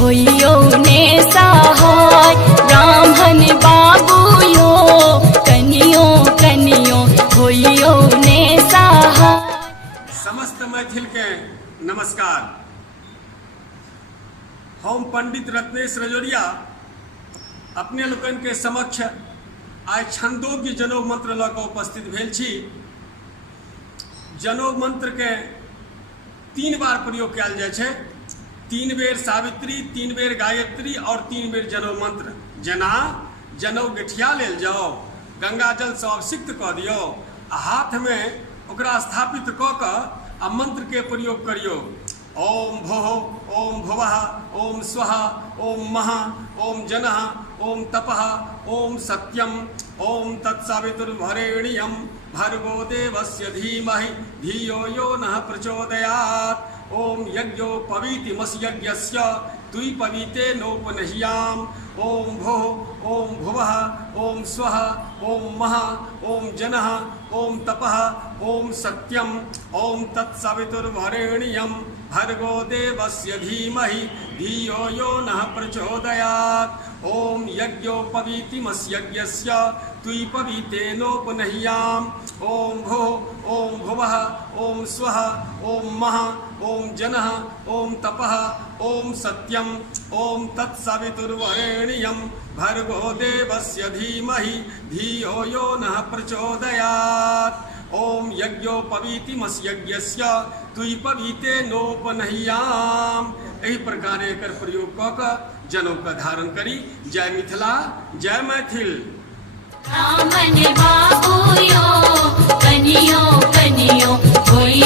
होइयो ने सहाय। ब्राह्मण बाबू यो कनियो कनियो होइयो ने सहाय। समस्त मैथिल के नमस्कार। हम पंडित रत्नेश रजौरिया अपने लोकन के समक्ष आइ छंदोग्य जनौ मंत्र लऽ कऽ उपस्थित भेल छी। जनौ मंत्र के 3 बार प्रयोग कयल जाइ छै। 3 बेर सावित्री, 3 बेर गायत्री और 3 बेर जनौ मंत्र। जेना जनौ गठिया लेल जाओ, गंगा जल से अभिषिक्त कऽ दियौ आ हाथ में ओकरा स्थापित कऽ कऽ आ मंत्र के प्रयोग करियो। ओम भोः, ओम भुवः, ओम स्वः, ओम महा, ओम जनः, ओम तपः, ओम सत्यम, ओम तत्सवितुर्वरेण्यं भर्गो देवस्य धीमहि धियो यो नः प्रचोदयात्। ओम यज्ञोपवीतिमस्यज्ञस्य तुय्पवीते नोपनह्याम्। ओम भोः, ओम भुवः, ओम स्वः, ओम महा, ओम जनः, ओम तपः, ओम सत्यम, ओम तत्सवितुर्वरेण्यं भर्गो देवस्य धीमहि धियो यो नः प्रचोदयात्। ओम यज्ञोपवीतिमस्यज्ञस्य तुय्पवीते नोपनह्याम्। ओम भोः, ओम भुवः, ओम स्वः, ओम महा, ओम जनः, ओम तपः, ओम सत्यम, ओम तत्सवितुर्वरेण्यं भर्गो देवस्य धीमहि धियो यो नः प्रचोदयात्। ओम यज्ञोपवीतिमस्यज्ञस्य तुय्पवीते नोपनह्याम्। एहि प्रकार एकर प्रयोग कऽ कऽ जनौ का धारण करी। जय मिथिला, जय मैथिल। ब्राह्मण बाबू यो कनियो कनियो होइयो